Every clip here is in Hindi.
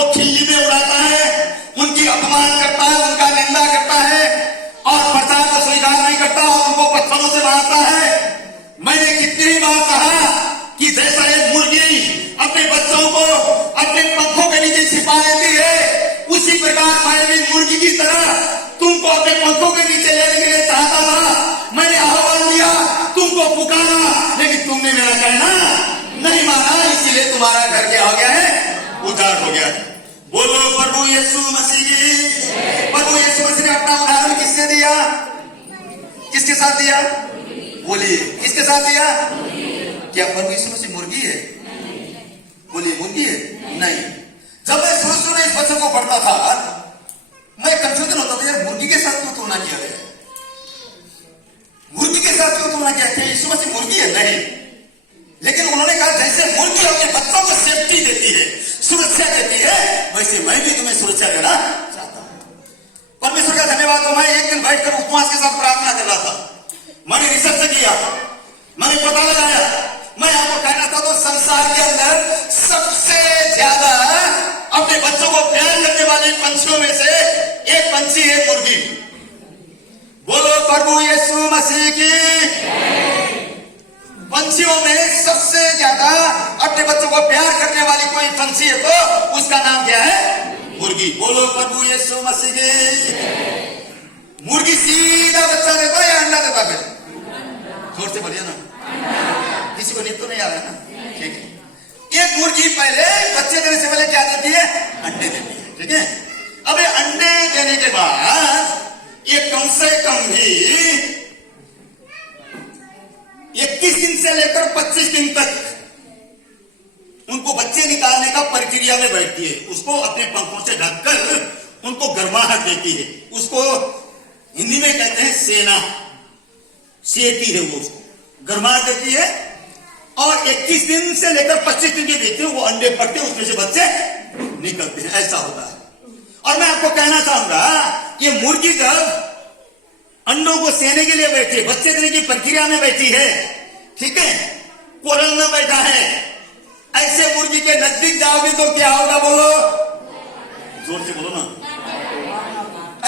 को खिल्ली में उड़ाता है, उनकी अपमान करता है, उनका निंदा करता है और प्रचार को स्वीकार नहीं करता और उनको पत्थरों से मारता है। मैंने कितनी बार कहा कि जैसा एक मुर्गी अपने बच्चों को अपने पंखों के नीचे छिपा लेती है, उसी प्रकार मैं भी मुर्गी की तरह तुमको अपने पंखों के नीचे लेने के लिए चाहता था। मैंने आह्वान दिया, तुमको पुकारा, लेकिन तुमने मेरा कहना नहीं माना, इसीलिए तुम्हारा घर क्या हो गया है, उजाड़ हो गया है। बोलो प्रभु यीशु मसीह की। प्रभु यीशु मसीह ने अपना उदाहरण किससे दिया, किसके साथ दिया? बोलिए, किसके साथ दिया? क्या प्रभु यीशु मसीह मुर्गी है? बोलिए, मुर्गी है? नहीं। जब मैं शुरू में इस वचन को पढ़ता था, मैं कंफ्यूजन होता था, यार मुर्गी के साथ क्यों तुलना किया गया? मुर्गी के साथ क्यों तुलना किया? क्या यीशु मसीह मुर्गी है? नहीं। लेकिन उन्होंने कहा जैसे मुर्गी अपने बच्चों को सेफ्टी देती है, सुरक्षा देती है, वैसे मैं भी तुम्हें सुरक्षा देना चाहता हूं। परमेश्वर का धन्यवाद हो। मैं एक दिन बैठकर उपवास के साथ प्रार्थना कर रहा था। मैंने रिसर्च किया, मैंने पता लगाया, मैं आपको कहना था तो संसार के अंदर सबसे ज्यादा अपने बच्चों को प्यार करने वाले पंछियों में से एक पंछी है मुर्गी। बोलो प्रभु यीशु मसीह की। पंछियों में सबसे ज्यादा अपने बच्चों को प्यार करने वाली कोई पंछी है तो उसका नाम क्या है? मुर्गी। बोलो प्रभु यीशु मसीह की। मुर्गी सीधा बच्चा देता या अंडा देता? फिर जोर से बोलिए ना, किसी को नींद तो नहीं आ रहा है ना? ठीक है। एक मुर्गी पहले बच्चे देने से पहले क्या देती है? अंडे देती है। ठीक है। अब ये अंडे देने के बाद ये कम से कम भी 21 दिन से लेकर 25 दिन तक उनको बच्चे निकालने का प्रक्रिया में बैठती है। उसको अपने पंखों से ढककर उनको गर्माहट देती है। उसको हिंदी में कहते हैं सेना, सेती है, वो उसको गर्माहट देती है। और 21 दिन से लेकर 25 दिन के बीच में वो अंडे पड़ते हैं, उसमें से बच्चे निकलते हैं। ऐसा होता है। और मैं आपको कहना चाहूंगा, ये मुर्गी जब अंडों को सेने के लिए बैठी, बच्चे देने की प्रक्रिया में बैठी है, ठीक है, कोरल में बैठा है, ऐसे मुर्गी के नजदीक जाओगे तो क्या होगा? बोलो, जोर से बोलो ना।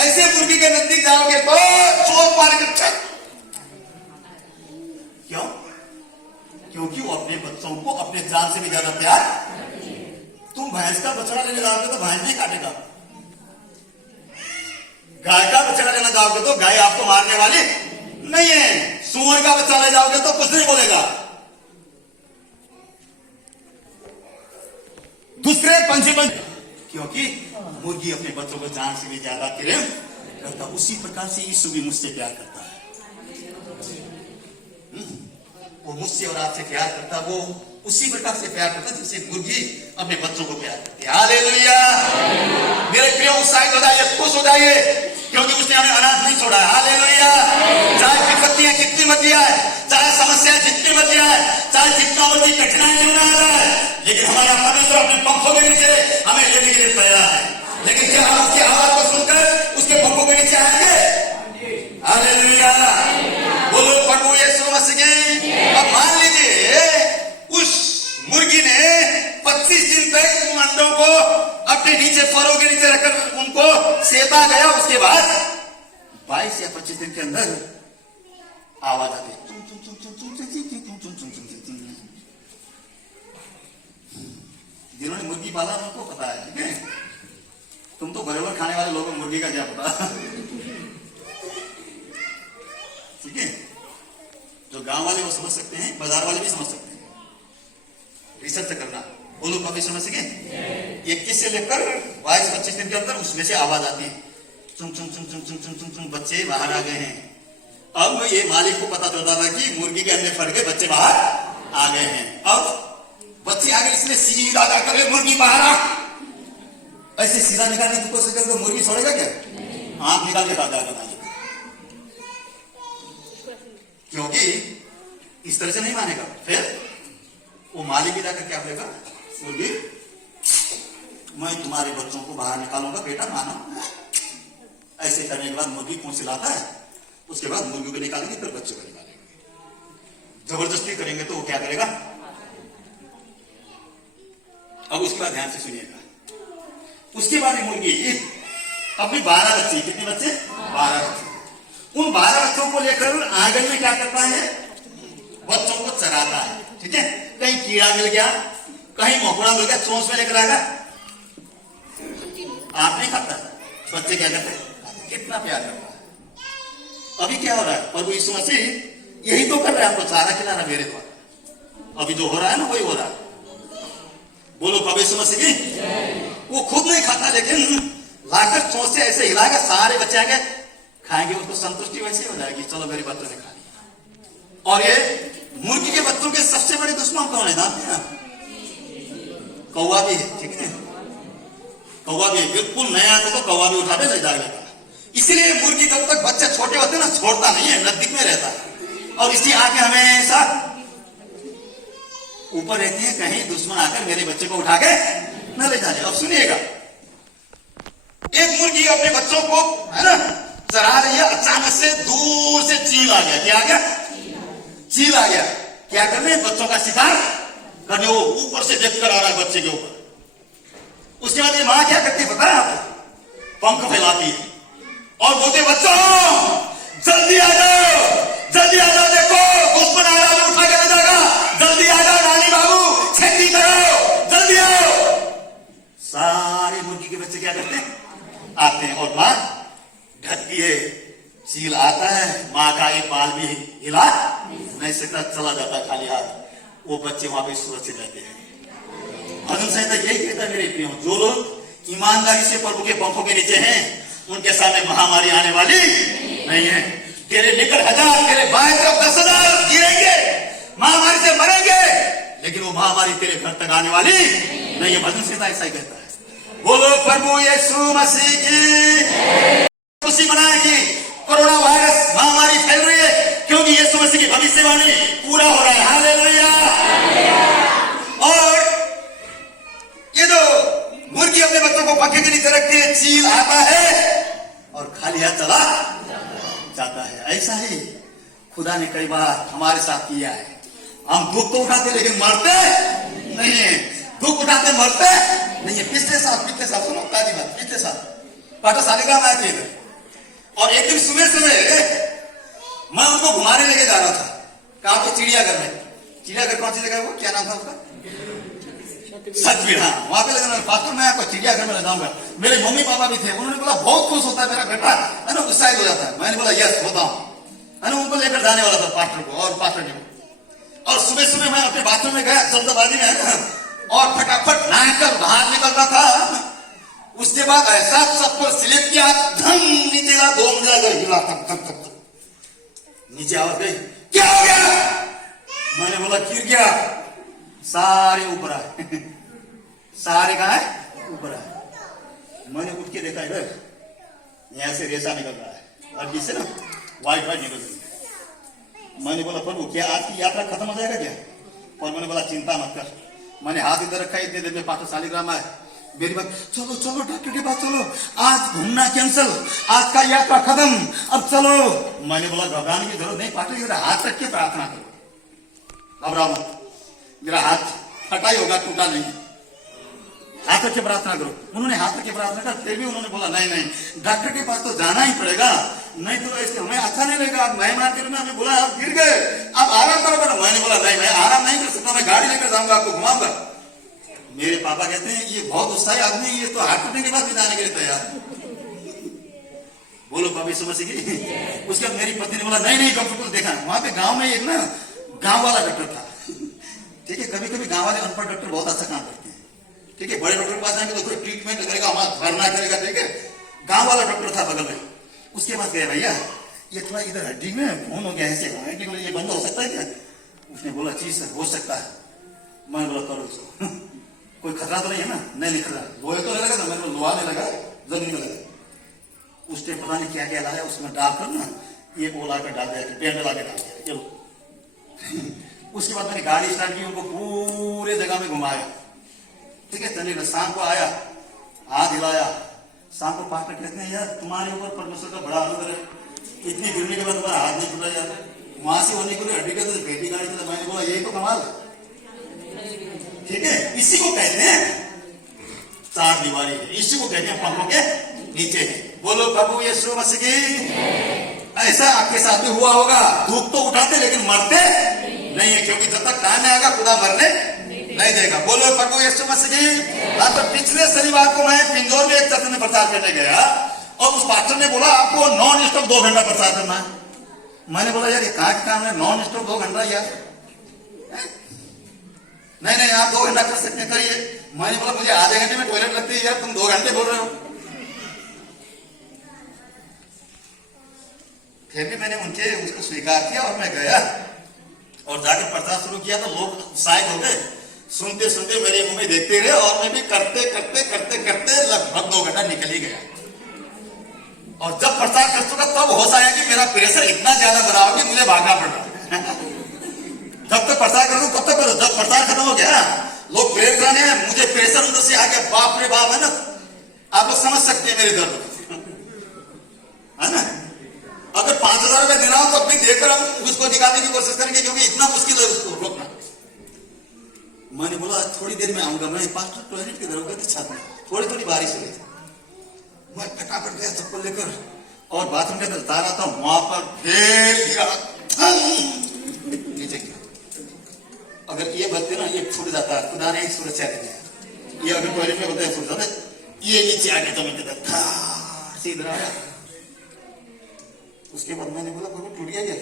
ऐसे मुर्गी के नजदीक जाओगे तो चोट मार के छक। क्यों? क्योंकि वो अपने बच्चों को अपने जान से भी ज्यादा प्यार। तुम भैंस का बछड़ा लेने जाओगे तो भैंस नहीं काटेगा। गाय का बच्चा लेना जाओगे तो गाय आपको मारने वाली नहीं है। सूअर का बच्चा ले जाओगे तो कुछ नहीं बोलेगा। दूसरे पंछी क्योंकि मुर्गी अपने बच्चों को जान से भी ज्यादा प्रेम करता। उसी प्रकार से यीशु भी मुझसे प्यार करता है। वो मुझसे और आपसे प्यार करता, वो उसी प्रकार से प्यार करता जैसे मुर्गी अपने बच्चों को प्यार करती है। हालेलुया। मेरे प्रिय, उत्साहित हो जाइए, खुश हो जाइए, क्योंकि उसने हमें अनाथ नहीं छोड़ा है। हालेलुया। चाहे विपत्तियां कितनी मच जाए, चाहे समस्याएं जितनी मच जाए, चाहे जितना मर्जी कठिनाई क्यों ना आ जाए, लेकिन हमारा परमेश्वर अपने पंखों के नीचे हमें लेने के लिए तैयार है। लेकिन क्या हम उसकी आवाज को सुनकर उसके पंखों के नीचे आएंगे? हालेलुया। बोलो प्रभु यीशु मसीह की। अब मान लीजिए उस मुर्गी ने 25 दिन तक उन अंडों को अपने नीचे फरों के नीचे रखकर उनको सेता गया। उसके बाद 22 या 25 दिन के अंदर आवाज आती, जिन्होंने मुर्गी पाला उनको पता है। ठीक है, तुम तो बराबर खाने वाले लोगों, मुर्गी का क्या पता। ठीक है, जो गांव वाले वो समझ सकते हैं, बाजार वाले भी समझ सकते हैं। रिसर्च करना। बोलो कभी समझ सके। 21 से लेकर 22-25 दिन के अंदर उसमें से आवाज आती है, चुम चुम चुम चुम चुम चुम चुम चुम, बच्चे बाहर आ गए हैं। अब ये मालिक को पता चलता था कि मुर्गी के अंडे फट गए, बच्चे बाहर आ गए हैं। अब बच्चे आ गए, इसलिए सीधा जाकर मुर्गी बाहर आ। ऐसे सीधा निकालने की कोशिश करें तो मुर्गी छोड़ेगा क्या? आंख निकाल के भाग जाएगा मालिक, क्योंकि इस तरह से नहीं मानेगा। फिर वो मालिक भी जाकर क्या बोलेगा? मुर्गी, मैं तुम्हारे बच्चों को बाहर निकालूंगा बेटा, मानो। ऐसे करने के बाद मुर्गी कौन सिलाता है, उसके बाद मुर्गी को निकालेंगे, फिर बच्चे को निकालेंगे। जबरदस्ती करेंगे तो वो क्या करेगा? अब उसके बाद ध्यान से सुनिएगा। उसके बाद ये मुर्गी अपने 12 बच्चे, कितने बच्चे? 12 बच्चे। उन 12 बच्चों को लेकर आंगन में क्या करता है? बच्चों को चराता है, ठीक है। कहीं कीड़ा मिल गया, कहीं मकोड़ा मिल गया, चोंच में लेकर आएगा, आप नहीं खाता, बच्चे क्या करते हैं? कितना प्यार करता है। अभी क्या हो रहा है? प्रभु यीशु मसीह यही तो कर रहा है, आपको चारा खिला रहा मेरे द्वारा। अभी जो हो रहा है ना वही हो रहा है। बोलो प्रभु यीशु मसीह की। वो खुद नहीं खाता, लेकिन लाकर चोंच से ऐसे हिलाएगा, सारे बच्चे आगे खाएंगे, उसको संतुष्टि वैसे हो जाएगी, चलो मेरे बच्चों ने खा लिया। और ये मुर्गी के बच्चों के सबसे बड़े दुश्मन कौन है जानते हैं? कौवा भी है, ठीक है। कौवा भी बिल्कुल नया तो कौवा भी उठा ले जाएगा। इसलिए मुर्गी जब तक बच्चे छोटे होते हैं ना, छोड़ता नहीं है, नजदीक में रहता है, और इसकी आंखें हमेशा ऊपर रहती है, कहीं दुश्मन आकर मेरे बच्चे को उठा के न ले जाए। अब सुनिएगा, एक मुर्गी अपने बच्चों को है ना चरा रही है, अचानक से दूर से चील आ गया। क्या आ गया? चील आ गया। क्या करने? बच्चों का शिकार करने। वो ऊपर से देख कर आ रहा है बच्चे के ऊपर। उसके बाद ये मां क्या करती है पता है आपको? पंख फैलाती है और बोलते, बच्चों जल्दी आ जाओ, जल्दी आ जाओ, देखो दुश्मन आ रहा है, उठा के ले जाएगा, जल्दी आ जाओ नानी बाबू, खेती करो, जल्दी आओ। सारे मुर्गी के बच्चे क्या करते हैं? आते हैं, और मां ढकती है। चील आता है, मां का एक बाल भी हिला नहीं सकता, चला जाता है खाली हाथ। वो बच्चे वहां पे सुरक्षित रहते हैं। भजन संहिता यही कहता है मेरे प्रियो, जो लोग ईमानदारी से प्रभु के पंखों के नीचे हैं, उनके सामने महामारी आने वाली नहीं है। तेरे निकट 1000, तेरे बाएं तरफ 10,000 गिरेंगे, महामारी से मरेंगे, लेकिन वो महामारी तेरे घर तक आने वाली नहीं है। भजन संहिता ऐसा ही कहता है। बोलो प्रभु यीशु मसीह की। खुशी मनाएगी। कोरोना वायरस महामारी फैल रही है क्योंकि यीशु मसीह की भविष्यवाणी पूरा हो रहा है। हालेलुया। और ये जो मुर्गी अपने बच्चों को पंखे के नीचे रखती है, चील आता है और खाली हाथ चला जाता है। ऐसा ही खुदा ने कई बार हमारे साथ किया है। हम दुख तो उठाते लेकिन मरते नहीं है। दुख उठाते मरते नहीं है। पिछले साल सुनो ताजी बात, पिछले साल पाठशाला में आए थे इधर, और एक दिन सुबह मैं उनको घुमाने लेके जा रहा था। कहां पे? चिड़ियाघर में। चिड़ियाघर कौन सी जगह है वो? क्या नाम था उसका? सचबीर। हाँ, वहां पे लगा पास्टर, मैं आपको चिड़ियाघर में ले जाऊंगा। मेरे मम्मी पापा भी थे। उन्होंने बोला बहुत खुश होता है मेरा बेटा, है ना, उत्साहित हो जाता है। मैंने बोला यस होता हूं, है ना। उनको लेकर जाने वाला था पास्टर को और पास्टर जी को। और सुबह सुबह मैं अपने बाथरूम में गया जल्दबाजी में, और फटाफट नहाकर बाहर निकलता था। उसके बाद ऐसा सबको स्लिप किया, धम नीचे ला, 2 मंजिला घर हिला, तक नीचे आवाज गई, क्या हो गया? मैंने बोला गिर गया। सारे ऊपर आए। सारे कहा है? ऊपर आए। मैंने उठ के देखा, इधर यहां से रेसा निकल रहा है, और जिससे ना व्हाइट निकल रही है। मैंने बोला प्रभु क्या आज की यात्रा खत्म हो जाएगा क्या? और मैंने बोला चिंता मत कर। मैंने हाथ इधर रखा, इतने देर में पाठशालिग्राम आए। मेरी बात, चलो चलो डॉक्टर के पास चलो, आज घूमना कैंसिल, आज का यात्रा खत्म, अब चलो। मैंने बोला घबराने की जरूरत नहीं पाटिल, मेरा हाथ रख के प्रार्थना करो, घबराओ मत। मेरा हाथ फटा ही होगा, टूटा नहीं। हाथ रख के प्रार्थना करो। उन्होंने हाथ रख के प्रार्थना कर, फिर भी उन्होंने बोला नहीं नहीं डॉक्टर के पास तो जाना ही पड़ेगा, नहीं तो ऐसे हमें अच्छा नहीं लगेगा। आप मेहमान के रूप में हमें बोला आप गिर गए, आप आराम करो बेटा। मैंने बोला नहीं, मैं आराम नहीं कर सकता, मैं गाड़ी लेकर जाऊंगा, आपको घुमाऊंगा। मेरे पापा कहते हैं ये बहुत उत्साही आदमी, ये तो हाथ टूटने के बाद भी जाने के लिए तैयार। बोलो प्रभु यीशु मसीह की। उसके बाद मेरी पत्नी ने बोला नहीं नहीं डॉक्टर को देखा। वहां पे गांव में एक ना गांव वाला डॉक्टर था, ठीक है। कभी कभी गांव वाले अनपढ़ डॉक्टर बहुत अच्छा काम करते हैं, ठीक है। बड़े डॉक्टर के पास जाएंगे तो कोई ट्रीटमेंट करेगा, हमारा भरना करेगा, ठीक है। गांव वाला डॉक्टर था बगल में, उसके पास गया, भैया ये थोड़ा इधर हड्डी में खून हो गया है, ऐसे ये बंद हो सकता है क्या? उसने बोला जी सर हो सकता है। मैं बोला करो इसको, कोई खतरा तो नहीं है ना? नहीं लिख रहा, लोहे तो नहीं लगा था। मैंने बोला लोहा नहीं लगा, जमीन में लगा। उसने पता नहीं क्या क्या लाया, उसमें डालकर ना ये वो लाकर डाल दिया, पेंट ला के डाल दिया, चलो। उसके बाद मैंने गाड़ी स्टार्ट की, उनको पूरे जगह में घुमाया, ठीक है। चलिए शाम को आया, हाथ हिलाया। शाम को पास्टर कहते हैं यार तुम्हारे ऊपर परमेश्वर का बड़ा अनुग्रह है, इतनी गिरने के बाद तुम्हारा हाथ नहीं खुला जाता, वहां से होने के लिए हड्डी का तो बेटी गाड़ी चला। मैंने बोला यही तो कमाल, ठीक है, इसी को कहते हैं चार दीवारी है, इसी को कहते हैं पंखों के नीचे है। बोलो प्रभु यीशु मसीह की। ऐसा आपके साथ भी हुआ होगा, धूप तो उठाते लेकिन मरते नहीं है, क्योंकि जब तक टाइम आएगा खुदा मरने नहीं देगा। बोलो प्रभु यीशु मसीह की। हाँ, तो पिछले शनिवार को मैं पिंजौर में एक चर्च में प्रचार करने गया और उस पास्टर ने बोला आपको नॉन स्टॉप 2 घंटा प्रचार करना है। मैंने बोला यार ये कहाँ का काम है नॉन स्टॉप 2 घंटा यार? नहीं आप 2 घंटा कर सकते हैं, करिए। मैंने बोला मुझे आधे घंटे में टॉयलेट लगती है यार, तुम 2 घंटे बोल रहे हो। फिर भी मैंने उनके उसको स्वीकार किया और मैं गया और जाकर प्रचार शुरू किया तो लोग उत्साहित हो गए, सुनते सुनते मेरे मुंह में देखते रहे और मैं भी करते करते करते करते लगभग 2 घंटा निकल ही गया। और जब प्रचार कर चुका तब होश आया कि मेरा प्रेशर इतना ज्यादा बढ़ा हो कि मुझे भागना पड़ रहा। जब तक प्रचार करो तब तक करो, जब प्रचार खत्म हो गया लोग प्रेयर कराने हैं, मुझे प्रेशर उधर से आ गया, बाप रे बाप, है ना। आप लोग समझ सकते हैं मेरे दर्द, है ना। अगर 5,000 रुपए देना हो तो भी देकर हम उसको निकालने की कोशिश करेंगे, क्योंकि इतना मुश्किल है उसको रोकना। मैंने बोला थोड़ी देर में आऊंगा। मैं पास्टर टॉयलेट की तरफ गया छत में, थोड़ी थोड़ी बारिश हो गई थी। मैं फटाफट गया चप्पल लेकर और बाथरूम के अंदर जा रहा था, वहां पर फिर गिरा, नीचे गिरा। अगर ये बचते ना ये छूट जाता, खुदा ने सुरक्षा दे दिया। ये अगर टॉयलेट में बोलते हैं छूट जाता, ये नीचे आ गया जमीन के अंदर, सीधा आया। उसके बाद मैंने बोला प्रभु टूट गया क्या?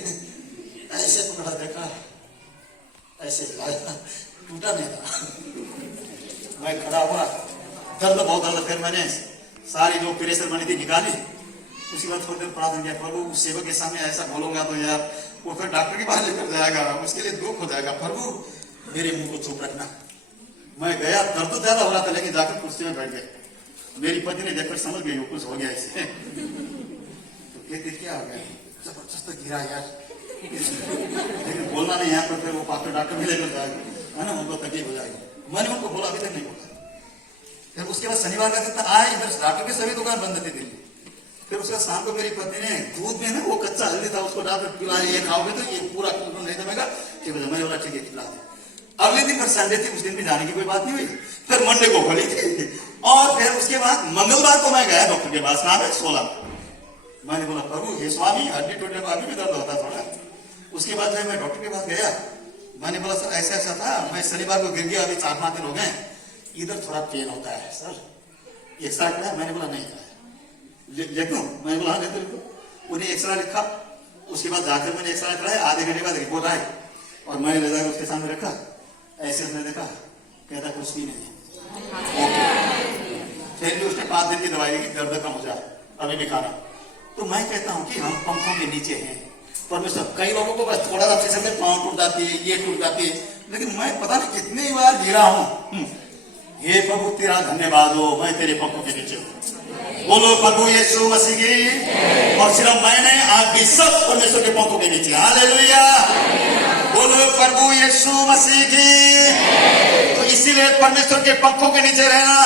ऐसे पकड़ा देखा, ऐसे लाया, टूटा नहीं था। मैं खड़ा हुआ, दर्द बहुत दर्द। फिर मैंने सारी जो प्रेशर बनी थी निकाली। उसके बाद थोड़ी देर प्रार्थना किया, प्रभु उस सेवक के सामने ऐसा बोलूंगा तो यार वो फिर डॉक्टर के पास लेकर जाएगा, उसके लिए दुख हो जाएगा। प्रभु मेरे मुंह को चुप रखना। मैं गया, दर्द ज्यादा हो रहा था लेकिन जाकर कुर्सी में बैठ गया। मेरी पत्नी ने देखकर समझ गई कुछ हो गया इसे। तो कहते क्या हो गया? जबरदस्त गिरा यार, लेकिन बोलना नहीं है, पर फिर वो पास्टर डॉक्टर भी लेकर जाएगा, है ना, उनको तकलीफ हो जाएगी। मैंने उनको बोला, अभी तक नहीं बोला। फिर उसके बाद शनिवार का दिन आए, इधर डॉक्टर की सभी दुकान बंद थी दिल्ली। फिर उसका शाम को मेरी पत्नी ने दूध में ना वो कच्चा हल्दी था, उसको डालकर पिलाया, ये खाओगे तो ये पूरा कंट्रोल नहीं जमेगा। ठीक है, मैं बोला ठीक है खिला दे। अगले दिन फिर संडे थी, उस दिन भी जाने की कोई बात नहीं हुई। फिर मंडे को खोली थी और फिर उसके बाद मंगलवार को मैं गया डॉक्टर के पास, नाम है 16। मैंने बोला प्रभु हे स्वामी, हड्डी टूटने को अभी भी दर्द होता थोड़ा। उसके बाद जब मैं डॉक्टर के पास गया, मैंने बोला सर ऐसा ऐसा था, मैं शनिवार को गिर गया, अभी 4-5 दिन हो गए, इधर थोड़ा पेन होता है सर, एक्सरा कराया? मैंने बोला नहीं कराया। लिख दूं? मैंने बोला हाँ लिख दो। उन्हें एक्सरा लिखा। उसके बाद जाकर मैंने एक्सरा कराया, आधे घंटे बाद रिपोर्ट आई और मैंने ले जाकर उसके सामने रखा। ऐसे उसने देखा, कहता कुछ भी नहीं। फिर भी उसने 5 दिन की दवाई की, दर्द कम हो जाए, अभी भी खाना। तो मैं कहता हूं कि हम पंखों के नीचे हैं। परमेश्वर, कई लोगों को बस थोड़ा सा फिसल में पांव टूट जाती है, ये टूट जाती है, लेकिन मैं पता नहीं कितनी बार गिरा हूं। हे प्रभु तेरा धन्यवाद हो, मैं तेरे पंखों के नीचे हूं। बोलो प्रभु यीशु मसीह की। और सिर्फ मैंने, आप भी सब परमेश्वर के पंखों के नीचे। हालेलुया। बोलो प्रभु यीशु मसीह की। तो इसीलिए परमेश्वर के पंखों के नीचे रहना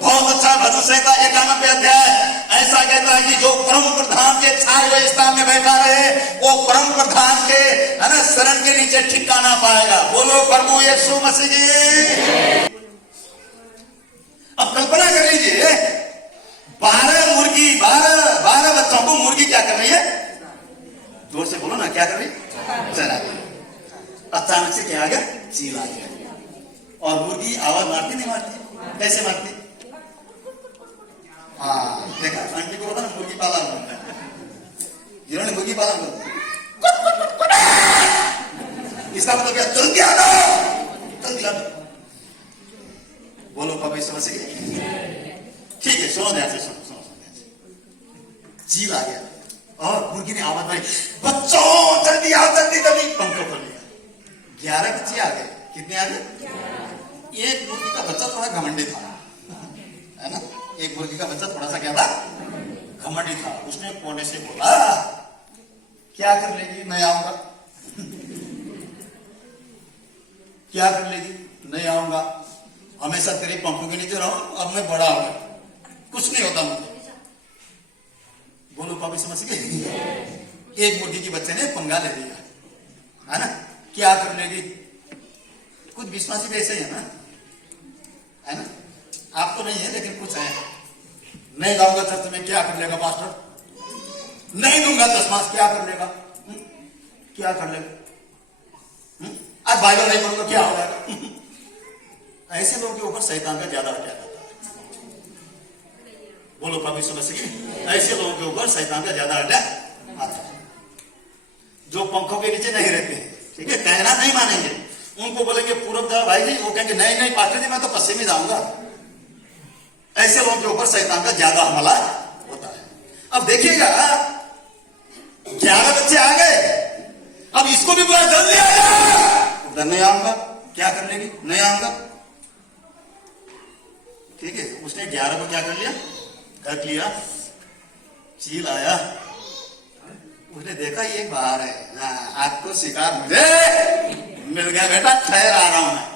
बहुत अच्छा। भजन संहिता 91 अध्याय ऐसा कहता है कि जो परम प्रधान के छाए हुए स्थान में बैठा रहे, वो परम प्रधान के, है ना, शरण के नीचे ठिकाना पाएगा। बोलो प्रभु यीशु मसीह की। अब कल्पना कर लीजिए, 12 बच्चों को मुर्गी क्या कर रही है? जोर से बोलो ना, क्या कर रही? चला रही। अचानक से क्या आ गया? चील आ गया। और मुर्गी आवाज मारती नहीं मारती? कैसे मारती? हाँ देखा, आंटी को पता ना मुर्गी पालन, जिन्होंने मुर्गी पालन कर, इसका मतलब क्या? जल्दी आ जाओ, जल्दी आ जाओ। बोलो प्रभु यीशु मसीह की। ठीक है, सुनो ध्यान से, सुनो। चील आ गया और मुर्गी ने आवाज मारी, बच्चों जल्दी आओ, जल्दी जल्दी। पंख खोल लिया। 11 बच्चे आ गए। कितने आ गए? एक मुर्गी का बच्चा थोड़ा घमंडी था, है ना। एक मुर्गी का बच्चा थोड़ा सा क्या था? घमंडी था। उसने कोने से बोला, क्या कर लेगी? नहीं आऊंगा। क्या कर लेगी? नहीं आऊंगा, हमेशा तेरे पंखों के नीचे रहो, अब मैं बड़ा हूं, कुछ नहीं होता मुझे। बोलो प्रभु यीशु मसीह की। एक मुर्गी के बच्चे ने पंगा ले लिया, है ना। क्या कर लेगी? कुछ विश्वासी भी ऐसे ही है ना, है ना। आप तो नहीं है लेकिन कुछ है। नहीं गाऊंगा चर्च में क्या कर लेगा पास्टर, नहीं दूंगा 10 मास क्या कर लेगा, क्या कर लेगा, आज बाइबल नहीं पढ़ूंगा क्या हो जाएगा। ऐसे लोगों के ऊपर शैतान का ज्यादा अटैक आता है। बोलो प्रभु यीशु मसीह, ऐसे लोगों के ऊपर शैतान का ज्यादा अटैक आता है जो पंखों के नीचे नहीं रहते हैं। ठीक है, कहना नहीं मानेंगे, उनको बोलेंगे पूरब जाओ भाई जी, वो कहेंगे नहीं नहीं पास्टर जी मैं तो पश्चिम में जाऊंगा। ऐसे लोगों के ऊपर शैतान का ज्यादा हमला होता है। अब देखिएगा 11 बच्चे आ गए, अब इसको भी बुला जल्दी आया, नहीं आऊंगा, क्या कर लेगी, नहीं आऊंगा। ठीक है, उसने 11 को क्या कर लिया, ढक लिया, चील आया, उसने देखा ये बाहर है, आज तो शिकार मुझे मिल गया बेटा, ठहर आ रहा हूं मैं।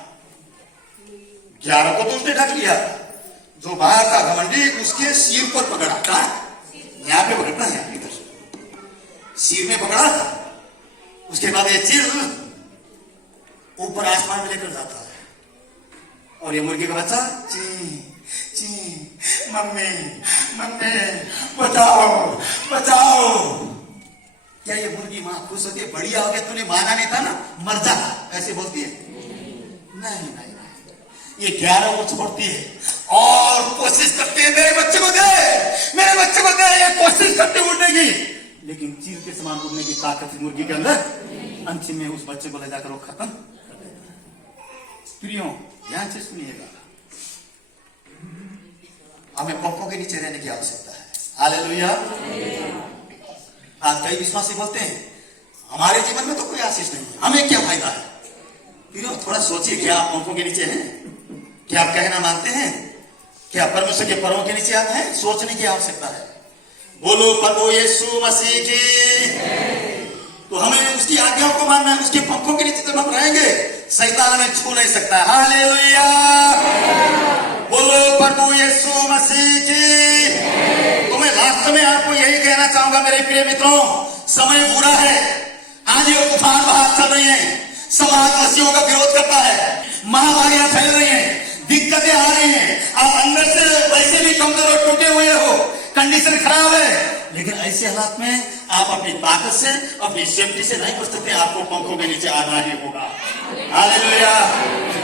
11 को तो उसने ढक लिया, जो बाहर का घमंडी उसके सिर पर पकड़ा, कहा यहां पे पकड़ना है, इधर सिर में पकड़ा, उसके बाद ये चील ऊपर आसमान में लेकर जाता है और ये मुर्गी का बच्चा ची ची मम्मी मम्मी बचाओ बचाओ। क्या ये मुर्गी मां खुश होती है, बढ़िया हो गया तूने माना नहीं था ना, मर जा, ऐसे बोलती है? नहीं नहीं, ये 11 को छोड़ती है और कोशिश करती है मेरे बच्चे को दे, मेरे बच्चे को दे, ये कोशिश करती उड़ने की, लेकिन चील के समान उड़ने की ताकत मुर्गी के अंदर, अंतिम में उस बच्चे को ले जाकर वो खत्म कर देगा। प्रियो ध्यान से सुनिएगा, हमें पंखों के नीचे रहने की आवश्यकता है। हालेलुया। आज कई विश्वासी बोलते हैं हमारे जीवन में तो कोई आशीष नहीं है, हमें क्या फायदा है। प्रियो थोड़ा सोचिए, क्या आप पंखों के नीचे हैं? क्या आप कहना मानते हैं? क्या परमेश्वर के पैरों के नीचे आप हैं? सोचने की आवश्यकता है। बोलो प्रभु यीशु मसीह की। तो हमें उसकी आज्ञाओं को मानना है, उसके पंखों के नीचे जब हम रहेंगे शैतान हमें छू नहीं सकता। हालेलुया। बोलो प्रभु यीशु मसीह की। तो मैं लास्ट में आपको यही कहना चाहूंगा मेरे प्रिय मित्रों, समय बुरा है, आज ये तूफान बाहर चल रही है, समाज मसीहों का विरोध करता है, महामारियां फैल रही हैं, दिक्कतें आ रही हैं, आप अंदर से वैसे भी कमजोर और टूटे हुए हो, कंडीशन खराब है, लेकिन ऐसे हालात में आप अपनी ताकत से अपनी सेफ्टी से नहीं बच सकते, आपको पंखों के नीचे आना ही होगा। हालेलुया।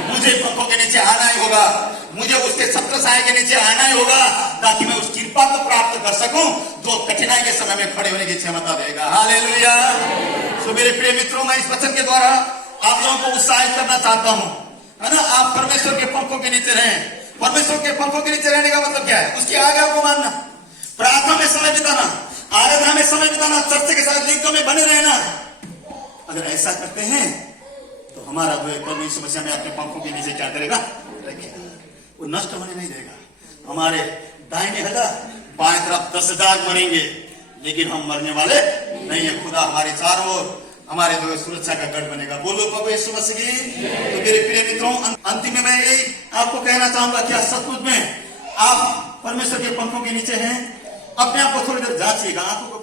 मुझे पंखों के नीचे आना ही होगा, मुझे उसके छत्र छाया के नीचे आना ही होगा, ताकि मैं उस कृपा को प्राप्त कर सकूं जो कठिनाई के समय में खड़े होने की क्षमता देगा। हालेलुया। तो मेरे प्रिय मित्रों, मैं इस वचन के द्वारा आप लोगों को उत्साहित करना चाहता हूं, है ना। आप परमेश्वर के पंखों के नीचे रहें। परमेश्वर के पंखों के नीचे रहने का मतलब क्या है? उसकी आज्ञा को मानना, प्रार्थना में समय बिताना, आराधना में समय बिताना, चर्च के साथ लिंकों में बने रहना। अगर ऐसा करते हैं तो हमारा जो परमेश्वर समस्या में अपने पंखों के नीचे क्या करेगा? रखेगा, वो नष्ट होने नहीं देगा। हमारे दाहिने 1000 बाएं तरफ 10,000 मरेंगे, लेकिन हम मरने वाले नहीं है। खुदा हमारे चारों ओर हमारे जो सुरक्षा का गढ़ बनेगा। बोलो प्रभु यीशु मसीह की। तो मेरे प्रिय मित्रों, अंतिम में मैं यही आपको कहना चाहूंगा, क्या सचमुच में आप परमेश्वर के पंखों के नीचे हैं? अपने आप को थोड़ी देर जांचिएगा, आपको